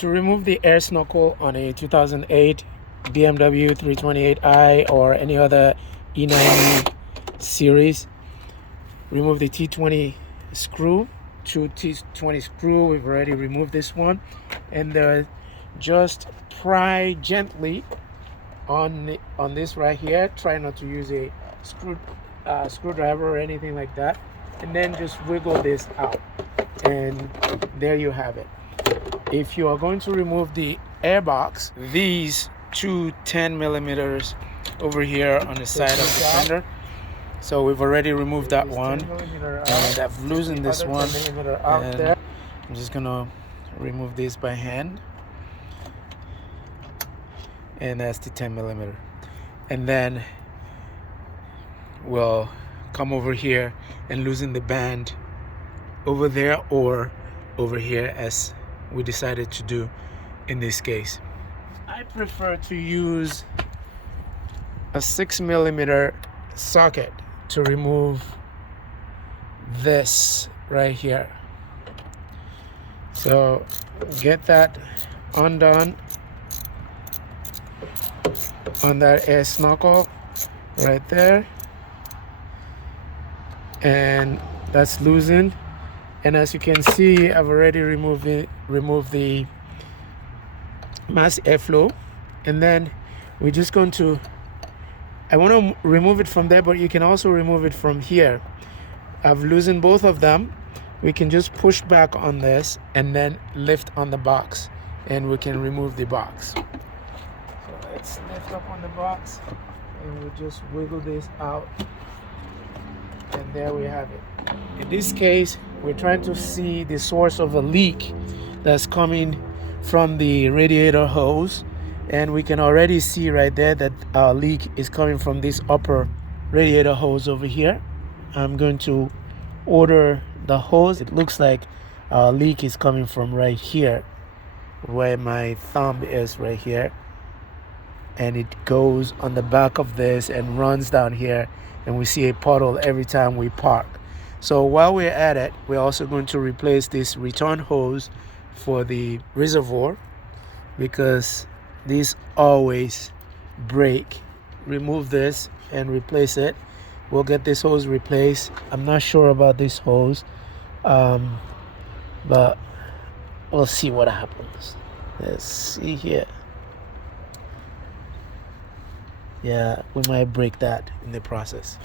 To remove the air snorkel on a 2008 BMW 328i or any other E90 series, remove the T20 screw, T20 screw. We've already removed this one, and just pry gently on this right here. Try not to use a screwdriver or anything like that, and then just wiggle this out, and there you have it. If you are going to remove the air box, these two 10 millimeters over here on the side of the fender. So we've already removed that one, and I've loosened this one, and I'm just gonna remove this by hand, and that's the 10 millimeter. And then we'll come over here and loosen the band over there or over here, as we decided to do in this case. I prefer to use a 6 millimeter socket to remove this right here. So get that undone on that air snorkel right there, and that's loosened. And as you can see, I've already removed the mass airflow, and then we're just going to, I want to remove it from there, but you can also remove it from here. I've loosened both of them. We can just push back on this and then lift on the box, and we can remove the box. So let's lift up on the box, and we'll just wiggle this out, and there we have it. In this case, we're trying to see the source of a leak that's coming from the radiator hose, and we can already see right there that our leak is coming from this upper radiator hose over here. I'm going to order the hose. It looks like our leak is coming from right here, where my thumb is right here, and it goes on the back of this and runs down here, and we see a puddle every time we park. So while we're at it, we're also going to replace this return hose for the reservoir, because these always break. Remove this and replace it. We'll get this hose replaced. I'm not sure about this hose, but we'll see what happens. Let's see here. Yeah, we might break that in the process.